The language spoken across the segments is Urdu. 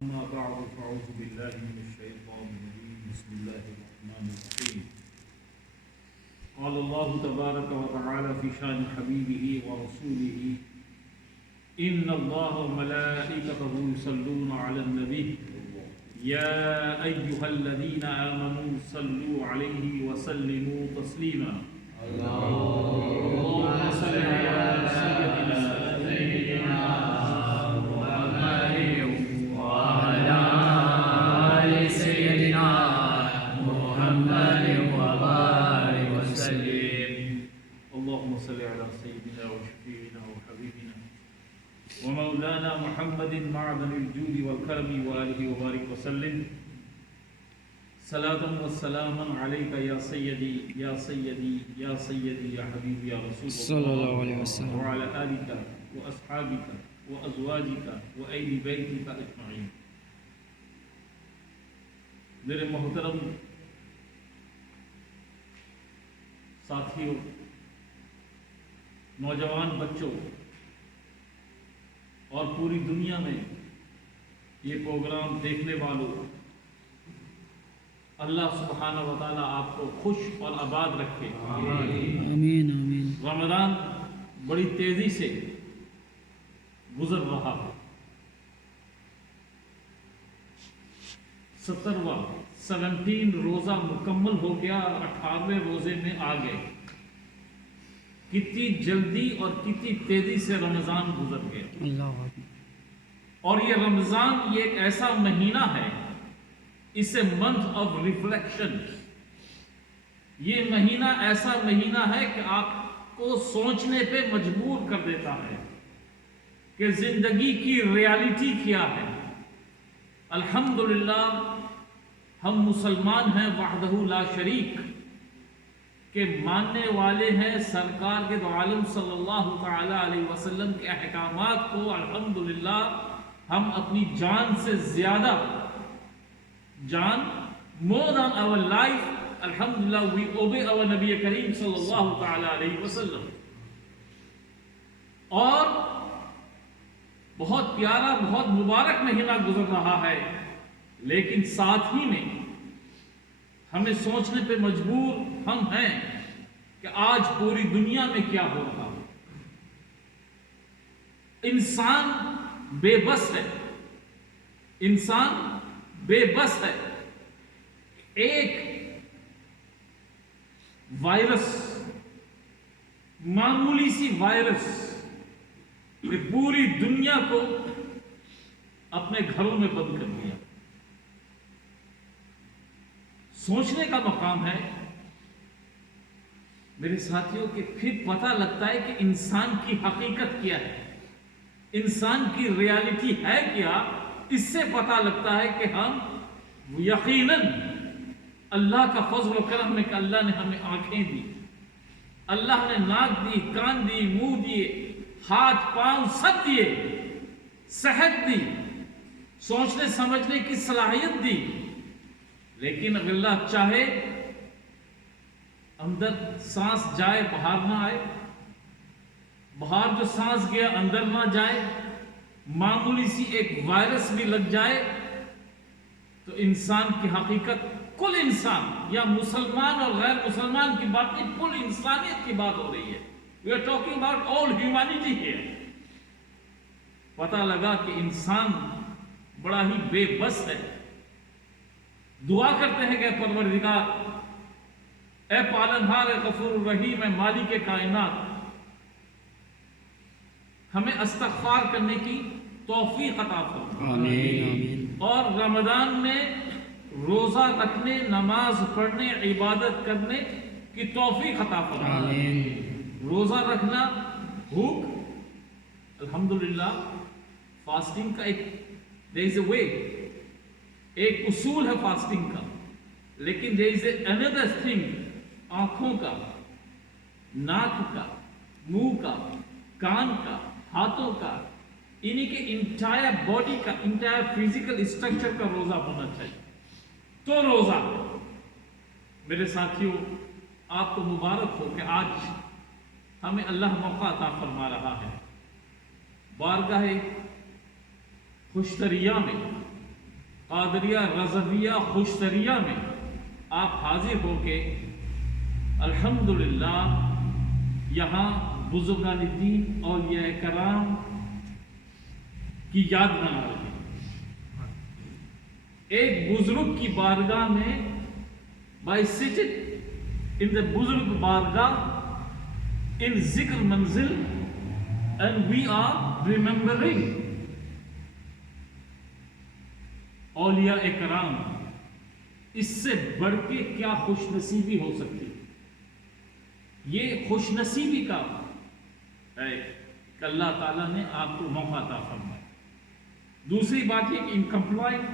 أما بعد فأعوذ بالله من الشيطان الرجيم بسم الله الرحمن الرحيم قال الله تبارك وتعالى في شأن حبيبه ورسوله إن الله وملائكته يصلون على النبي يا أيها الذين آمنوا صلوا عليه وسلموا تسليما اللهم صل على سيدنا ومولانا محمد معدن الجود والكرم وآله وبارك وسلم صلاة والسلاما عليك يا سيدي يا سيدي يا سيدي يا حبيبي يا رسول صلى الله عليه وسلم وعلى آلك وأصحابك وأزواجك وأهل بيتك أجمعين. میرے محترم ساتھیوں، نوجوان بچوں اور پوری دنیا میں یہ پروگرام دیکھنے والوں، اللہ سبحانہ و تعالیٰ آپ کو خوش اور آباد رکھے. آمین آمین. رمضان بڑی تیزی سے گزر رہا ہے. 17 روزہ مکمل ہو گیا اور 18ویں روزے میں آ گئے. کتنی جلدی اور کتنی تیزی سے رمضان گزر گیا. اللہ. اور یہ رمضان یہ ایک ایسا مہینہ ہے، اس اے منتھ آف ریفلیکشن. یہ مہینہ ایسا مہینہ ہے کہ آپ کو سوچنے پہ مجبور کر دیتا ہے کہ زندگی کی ریالٹی کیا ہے. الحمدللہ ہم مسلمان ہیں وحدہ لا شریک کے ماننے والے ہیں. سرکار کے دو عالم صلی اللہ تعالی علیہ وسلم کے احکامات کو الحمدللہ ہم اپنی جان سے زیادہ، جان more than our life, الحمدللہ we obey our نبی کریم صلی اللہ تعالی علیہ وسلم. اور بہت پیارا بہت مبارک مہینہ گزر رہا ہے، لیکن ساتھ ہی میں ہمیں سوچنے پہ مجبور ہم ہیں کہ آج پوری دنیا میں کیا ہو رہا ہے. انسان بے بس ہے، انسان بے بس ہے. ایک وائرس، معمولی سی وائرس نے پوری دنیا کو اپنے گھروں میں بند کر دیا. سوچنے کا مقام ہے میرے ساتھیوں کہ پھر پتہ لگتا ہے کہ انسان کی حقیقت کیا ہے، انسان کی ریالٹی ہے کیا. اس سے پتہ لگتا ہے کہ ہم یقیناً اللہ کا فضل و کرم ہے کہ اللہ نے ہمیں آنکھیں دی، اللہ نے ناک دی، کان دی، منہ دیے، ہاتھ پاؤں سب دیے، صحت دی، سوچنے سمجھنے کی صلاحیت دی. لیکن اگر اللہ چاہے اندر سانس جائے باہر نہ آئے، باہر جو سانس گیا اندر نہ جائے، معمولی سی ایک وائرس بھی لگ جائے تو انسان کی حقیقت، کل انسان، یا مسلمان اور غیر مسلمان کی بات نہیں، کل انسانیت کی بات ہو رہی ہے. We are talking about all humanity here. پتہ لگا کہ انسان بڑا ہی بے بس ہے. دعا کرتے ہیں کہ پروردگار، اے پالنہار، اے غفور الرحیم، اے مالک کائنات، ہمیں استغفار کرنے کی توفیق عطا فرما. آمین آمین. اور رمضان میں روزہ رکھنے، نماز پڑھنے، عبادت کرنے کی توفیق عطا فرما. آمین. روزہ رکھنا بھوک، الحمدللہ فاسٹنگ کا ایک there is a way، ایک اصول ہے فاسٹنگ کا. لیکن there is another thing، آنکھوں کا، ناک کا، منہ کا، کان کا، ہاتھوں کا، انہی کے انٹائر باڈی کا، انٹائر فزیکل اسٹرکچر کا روزہ ہونا چاہیے. تو روزہ میرے ساتھیوں آپ کو مبارک ہو کہ آج ہمیں اللہ موقع عطا فرما رہا ہے. بارگاہ خوشتریا میں قادریہ رضویہ خوشتریہ میں آپ حاضر ہو کے الحمدللہ یہاں بزرگان دین اولیاء کرام کی یاد بنا رہے ہیں. ایک بزرگ کی بارگاہ میں by sitting in the بزرگ بارگاہ in ذکر منزل and we are remembering اولیاء کرام. اس سے بڑھ کے کیا خوش نصیبی ہو سکتی؟ یہ خوش نصیبی کا ہے کہ اللہ تعالیٰ نے آپ کو موقع عطا فرمایا. دوسری بات یہ کہ in complying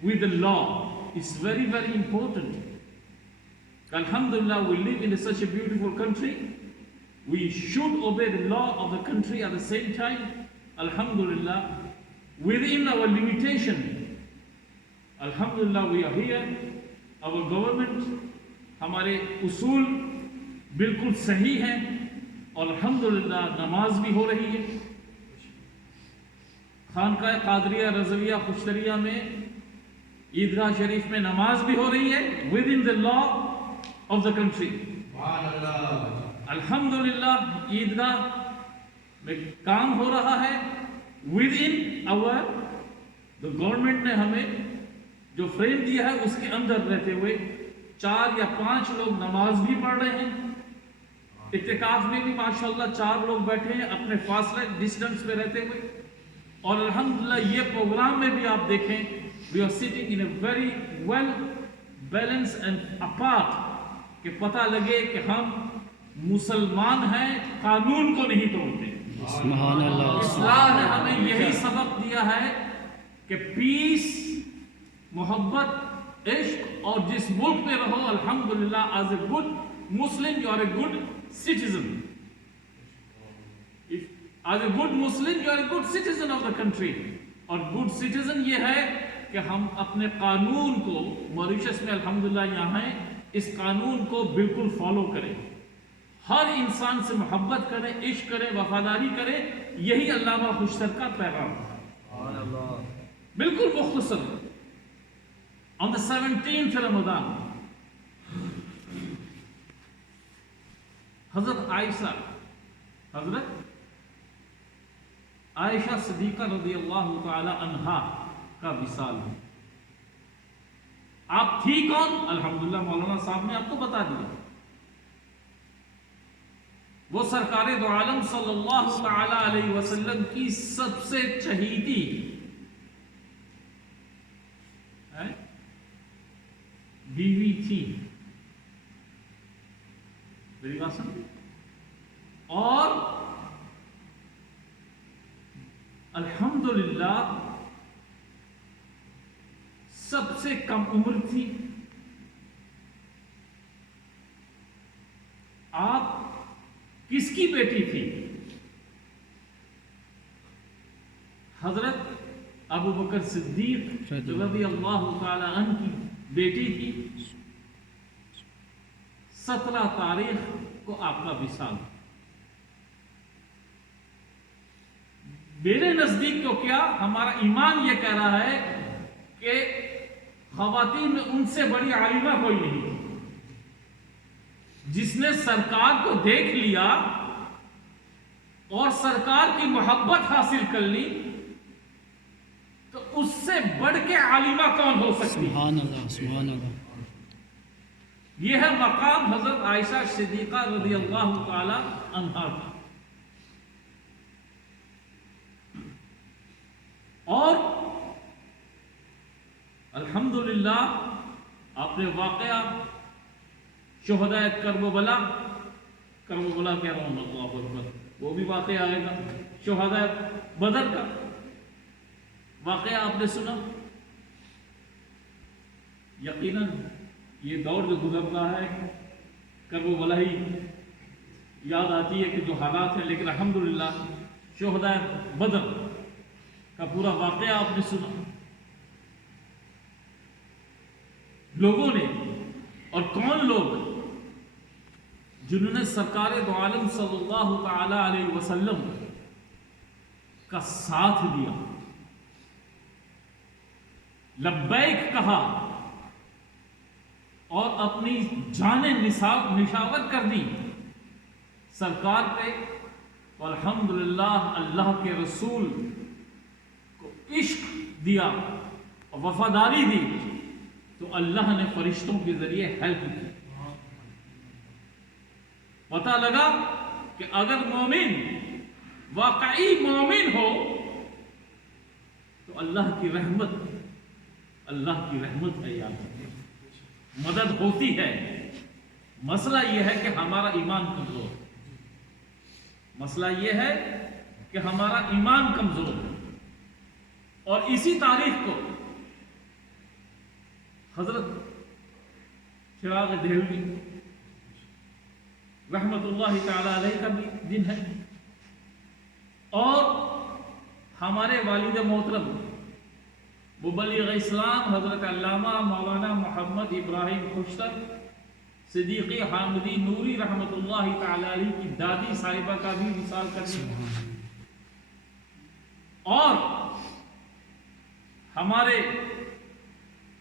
with the law is very very important. Alhamdulillah, we live in such a beautiful country. We should obey the law of the country at the same time. Alhamdulillah, within our limitation. Alhamdulillah, we are here. Our government, ہمارے اصول بالکل صحیح ہیں اور الحمدللہ نماز بھی ہو رہی ہے. خانقاہ قادریہ رضویہ خوشتریہ میں عیدگاہ شریف میں نماز بھی ہو رہی ہے within the law of the country. الحمدللہ عیدگاہ میں کام ہو رہا ہے within our the government نے ہمیں جو فریم دیا ہے اس کے اندر رہتے ہوئے 4 یا 5 لوگ نماز بھی پڑھ رہے ہیں. اعتکاف میں بھی ماشاءاللہ 4 لوگ بیٹھے ہیں اپنے فاصلے ڈسٹنس میں رہتے ہوئے. اور الحمدللہ یہ پروگرام میں بھی آپ دیکھیں we are sitting in a very well balanced and apart کہ پتہ لگے کہ ہم مسلمان ہیں, قانون کو نہیں توڑتے. سبحان اللہ. اسلام نے ہمیں یہی سبق دیا ہے کہ پیس, محبت, عشق, اور جس ملک میں رہو الحمدللہ as a good Muslim you are a good citizen. As a good Muslim you are a good citizen of the country. اور good citizen یہ ہے کہ ہم اپنے قانون کو موریشس میں الحمدللہ یہاں ہیں اس قانون کو بالکل فالو کریں, ہر انسان سے محبت کریں, عشق کریں, وفاداری کریں. یہی علامہ خوشتر کا پیغام ہے. بالکل مختصر. On the 17th Ramadan حضرت عائشہ صدیقہ رضی اللہ تعالی عنہا کا وصال ہے. آپ تھی کون؟ الحمدللہ مولانا صاحب نے آپ کو بتا دیا. وہ سرکار دو عالم صلی اللہ تعالی علیہ وسلم کی سب سے چہیتی بیوی تھی. میری بات سمجھ. اور الحمدللہ سب سے کم عمر تھی. آپ کس کی بیٹی تھی؟ حضرت ابو بکر صدیق رضی اللہ تعالی عنہ کی بیٹی تھی. 17 تاریخ کو آپ کا وصال. میرے نزدیک تو کیا ہمارا ایمان یہ کہہ رہا ہے کہ خواتین میں ان سے بڑی عالمہ کوئی نہیں. جس نے سرکار کو دیکھ لیا اور سرکار کی محبت حاصل کر لی تو اس سے بڑھ کے عالمہ کون ہو سکتی؟ سبحان اللہ. سبحان اللہ. یہ ہے مقام حضرت عائشہ صدیقہ رضی اللہ تعالی عنہا کا. اور الحمدللہ آپ نے واقعہ شہداء کربلا کہہ رہا ہوں اللہ اکبر, وہ بھی واقعہ آئے گا. شہداء بدر کا واقعہ آپ نے سنا. یقیناً یہ دور جو گزر رہا ہے کربلا ہی یاد آتی ہے کہ جو حالات ہیں, لیکن الحمدللہ شہداء بدر کا پورا واقعہ آپ نے سنا. لوگوں نے, اور کون لوگ جنہوں نے سرکار دو عالم صلی اللہ تعالی علیہ وسلم کا ساتھ دیا. لبیک کہا اور اپنی جانیں نشاور کر دی سرکار پہ، تو الحمدللہ اللہ کے رسول کو عشق دیا اور وفاداری دی، تو اللہ نے فرشتوں کے ذریعے ہیلپ کی۔ پتہ لگا کہ اگر مومن واقعی مومن ہو تو اللہ کی رحمت ہے، یاد رکھیں، مدد ہوتی ہے۔ مسئلہ یہ ہے کہ ہمارا ایمان کمزور ہے، مسئلہ یہ ہے کہ ہمارا ایمان کمزور ہے۔ اور اسی تاریخ کو حضرت چراغ دہلوی رحمت اللہ تعالی علیہ کا بھی دن ہے، اور ہمارے والد محترم مبلغ اسلام حضرت علامہ مولانا محمد ابراہیم خوشتر صدیقی حامدی نوری رحمت اللہ تعالی علیہ کی دادی صاحبہ کا بھی وصال کر دیا۔ اور ہمارے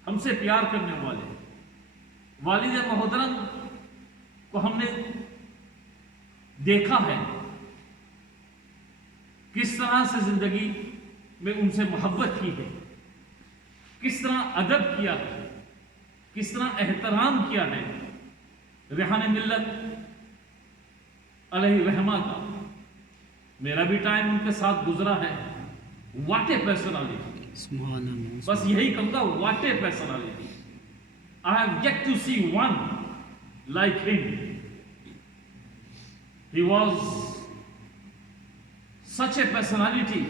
ہم سے پیار کرنے والے والد محترم کو ہم نے دیکھا ہے کس طرح سے زندگی میں ان سے محبت کی ہے، کس طرح ادب کیا ہے، کس طرح احترام کیا ہے۔ ریحان ملت علیہ رحمہ کا میرا بھی ٹائم ان کے ساتھ گزرا ہے۔ واٹ اے پرسنالٹی، سبحان اللہ، بس یہی کہوں گا، what a personality. I have yet to see one like him. He was such a personality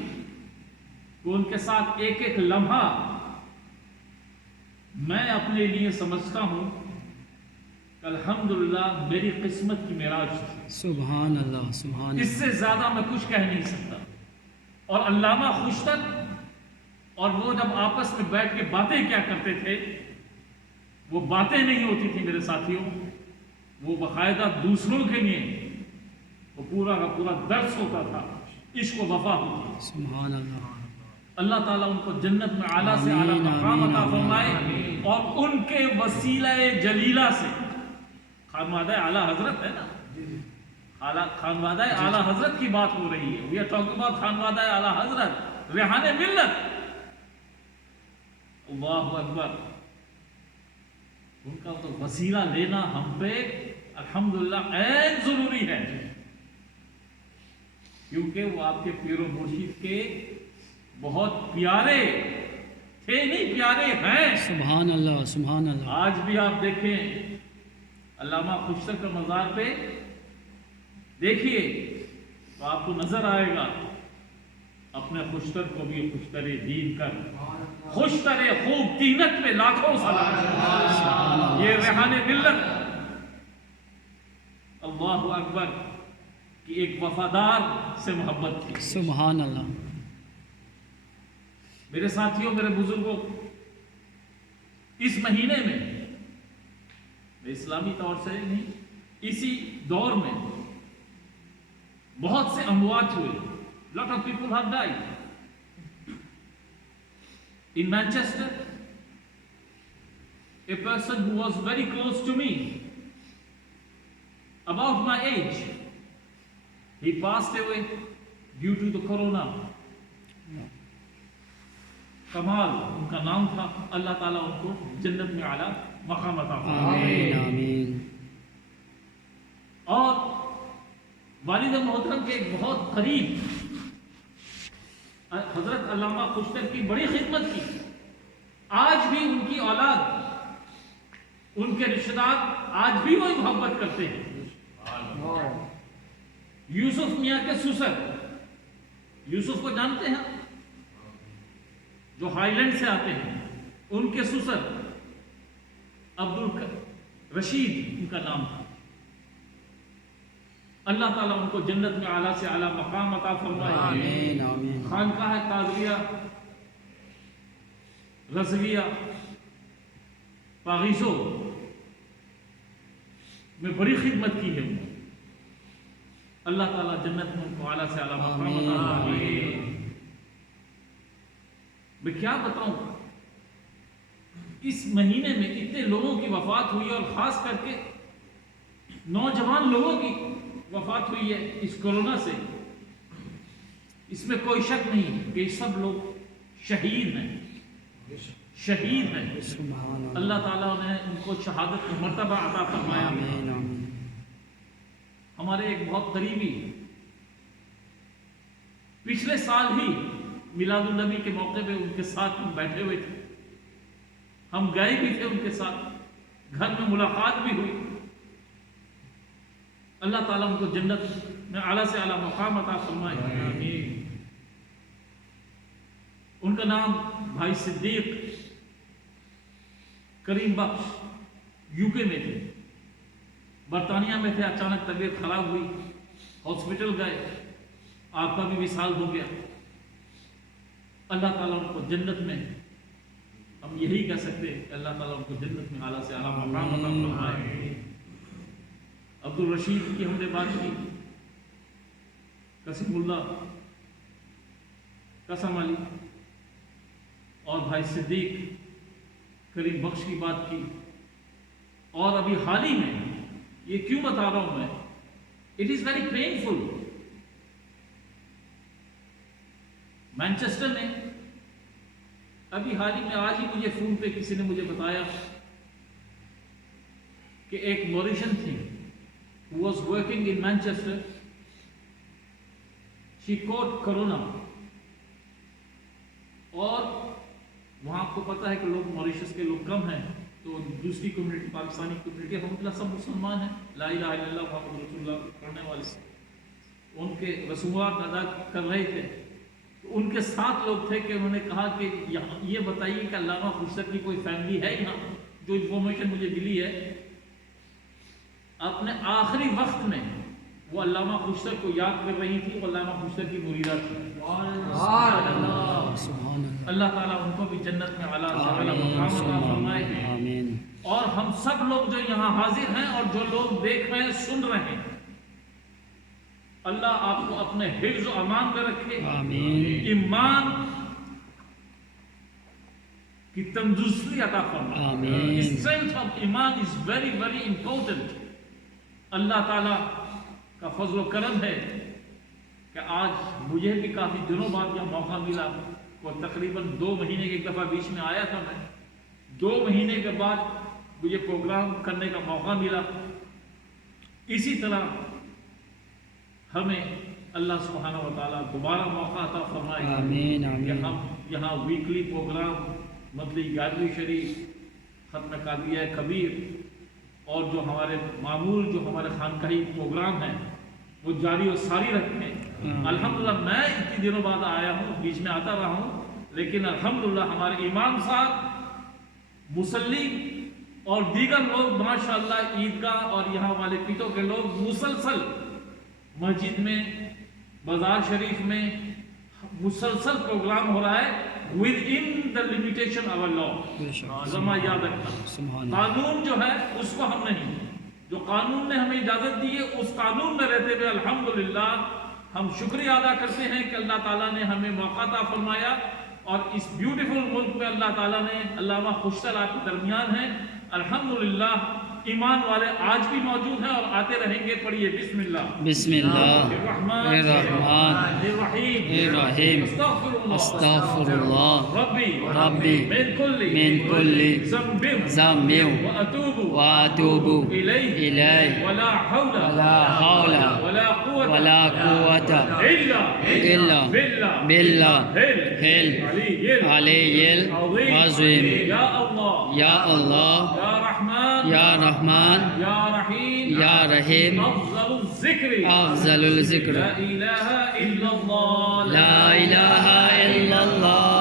کہ ان کے ساتھ ایک ایک لمحہ میں اپنے لیے سمجھتا ہوں کہ الحمدللہ میری قسمت کی معراج تھی۔ سبحان اللہ، سبحان اس سے زیادہ میں کچھ کہہ نہیں سکتا۔ اور علامہ خوشتر اور وہ جب آپس میں بیٹھ کے باتیں کیا کرتے تھے، وہ باتیں نہیں ہوتی تھی میرے ساتھیوں، وہ باقاعدہ دوسروں کے لیے وہ پورا کا پورا درس ہوتا تھا، عشق و وفا ہوتی۔ سبحان اللہ، اللہ تعالیٰ ان کو جنت میں اعلیٰ سے اعلیٰ مقام عطا فرمائے، اور ان کے وسیلہ جلیلہ سے، خانوادہ اعلیٰ حضرت ہے نا، خانوادہ اعلیٰ حضرت کی بات ہو رہی ہے، وی آر ٹاکنگ اباؤٹ خانوادہ اعلیٰ حضرت ریحان ملت۔ اللہ اکبر، ان کا تو وسیلہ لینا ہم پہ الحمدللہ عین ضروری ہے، کیونکہ وہ آپ کے پیر و مرشد کے بہت پیارے تھے، نہیں پیارے ہیں۔ سبحان اللہ، سبحان اللہ، آج بھی آپ دیکھیں علامہ خوشتر کا مزار پہ دیکھیے تو آپ کو نظر آئے گا اپنے خوشتر کو بھی خوشتر دین کر، خوشتر خوب تینت پہ لاکھوں سلام۔ یہ ریحان ملت اللہ اکبر کی ایک وفادار سے محبت تھی۔ سبحان اللہ، میرے ساتھیوں، میرے بزرگوں، اس مہینے میں اسلامی طور سے نہیں، اسی دور میں بہت سے اموات ہوئے۔ lot of people have died in Manchester. A person who was very close to me, about my age, he passed away due to the corona. کمال ان کا نام تھا، اللہ تعالیٰ ان کو جنت میں اعلیٰ مقام عطا فرمائے۔ آمین آمین۔ اور والد محترم کے ایک بہت قریب حضرت علامہ خوشتر کی بڑی خدمت کی، آج بھی ان کی اولاد، ان کے رشتہ دار آج بھی وہی محبت کرتے ہیں۔ یوسف میاں کے سسر، یوسف کو جانتے ہیں جو ہائی لینڈ سے آتے ہیں، ان کے سسر عبد الرشید ان کا نام تھا۔ اللہ تعالیٰ ان کو جنت میں اعلیٰ سے اعلیٰ مقام عطا فرمائے۔ آمین آمین۔ خانقاہ قادریہ رضویہ پاغیزو میں بڑی خدمت کی ہے۔ اللہ تعالیٰ جنت میں ان کو اعلیٰ سے اعلیٰ مقام عطا فرمائے۔ میں کیا بتاؤں، اس مہینے میں اتنے لوگوں کی وفات ہوئی ہے، اور خاص کر کے نوجوان لوگوں کی وفات ہوئی ہے اس کورونا سے، اس میں کوئی شک نہیں کہ یہ سب لوگ شہید ہیں، شہید ہیں۔ سبحان اللہ، اللہ تعالیٰ نے ان کو شہادت کا مرتبہ عطا فرمایا۔ آمین آمین۔ ہمارے ایک بہت قریبی پچھلے سال ہی میلاد النبی کے موقع پہ ان کے ساتھ ہم بیٹھے ہوئے تھے، ہم گئے بھی تھے ان کے ساتھ، گھر میں ملاقات بھی ہوئی۔ اللہ تعالیٰ ان کو جنت میں اعلیٰ سے اعلیٰ مقام عطا فرمائے، آمین۔ ان کا نام بھائی صدیق کریم بخش، یو کے میں تھے، برطانیہ میں تھے، اچانک طبیعت خراب ہوئی، ہاسپٹل گئے، آپ کا بھی وصال ہو گیا۔ اللہ تعالیٰ ان کو جنت میں، ہم یہی کہہ سکتے ہیں کہ اللہ تعالیٰ ان کو جنت میں اعلیٰ سے اعلیٰ مقام عطا فرمائے۔ عبد الرشید کی ہم نے بات کی، قاسم اللہ قسم علی، اور بھائی صدیق کریم بخش کی بات کی، اور ابھی حال ہی میں یہ کیوں بتا رہا ہوں میں، it is very painful, Manchester میں ابھی حال ہی میں، آج ہی مجھے فون پہ کسی نے مجھے بتایا کہ ایک موریشن تھی who was working in Manchester, she caught corona، اور وہاں آپ کو پتہ ہے کہ لوگ موریشس کے لوگ کم ہیں، تو دوسری کمیونٹی، پاکستانی کمیونٹی، ہم سب مسلمان ہیں، لا الہ الا اللہ محمد رسول اللہ پڑھنے والے، ان کے رسومات ادا کر رہے تھے، تو ان کے ساتھ لوگ تھے کہ انہوں نے کہا کہ یہ بتائیے کہ علامہ خوشتر کی کوئی فیملی ہے یہاں؟ جو انفارمیشن مجھے ملی ہے، اپنے آخری وقت میں وہ علامہ خوشتر کو یاد کر رہی تھی، وہ علامہ خوشتر کی مریدہ تھی۔ سبحان اللہ تعالیٰ ان کو بھی جنت میں اعلیٰ سے اعلیٰ مقام عطا فرمائے۔ اللہ، آمین اور ہم سب لوگ جو یہاں حاضر ہیں اور جو لوگ دیکھ رہے ہیں، سن رہے ہیں، اللہ آپ کو اپنے حفظ و امان میں رکھے، آمین ایمان کی تندرستی عطا فرمائے۔ آمین۔ اسٹرینتھ آف ایمان از ویری ویری امپورٹنٹ۔ اللہ تعالیٰ کا فضل و کرم ہے کہ آج مجھے بھی کافی دنوں بعد یہ موقع ملا، وہ تقریباً 2 مہینے کی ایک دفعہ بیچ میں آیا تھا میں، 2 مہینے کے بعد مجھے پروگرام کرنے کا موقع ملا۔ اسی طرح ہمیں اللہ سبحانہ و تعالیٰ دوبارہ موقع عطا فرمائے آمین کہ آمین ہم یہاں ویکلی پروگرام، مدلی گیارہویں شریف، ختم قادریہ کبیر، اور جو ہمارے معمول جو ہمارے خانقاہی پروگرام ہیں وہ جاری و ساری رکھیں۔ الحمدللہ میں اتنی دنوں بعد آیا ہوں، بیچ میں آتا رہا ہوں، لیکن الحمدللہ ہمارے امام صاحب، مصلی اور دیگر لوگ ماشاءاللہ عیدگاہ اور یہاں والے پیٹوں کے لوگ مسلسل مسجد میں، بازار شریف میں مسلسل پروگرام ہو رہا ہے with in the limitation of law. بے شک، ذمہ یاد رکھنا، سبحان اللہ، قانون جو ہے اس کو ہم نہیں، جو قانون نے ہمیں اجازت دی ہے اس قانون میں رہتے ہوئے الحمدللہ ہم شکریہ ادا کرتے ہیں کہ اللہ تعالیٰ نے ہمیں موقع عطا فرمایا، اور اس بیوٹیفل ملک میں اللہ تعالیٰ نے علامہ خوشتر آپ کے درمیان ہیں، الحمدللہ ایمان والے آج بھی موجود ہیں اور آتے رہیں گے۔ پڑھیے بسم اللہ بسم اللہ الرحمن الرحمن الرحیم، استغفر اللہ ربی ربی من کل ذنب واتوب الیہ ولا حول ولا حول ولا قوة ولا قوة الا باللہ العلی العظیم۔ یا اللہ یا اللہ، یا رحمان یا رحمان، یا رحیم یا رحیم، افضل الذکر افضل الذکر لا الہ الا اللہ لا الہ الا اللہ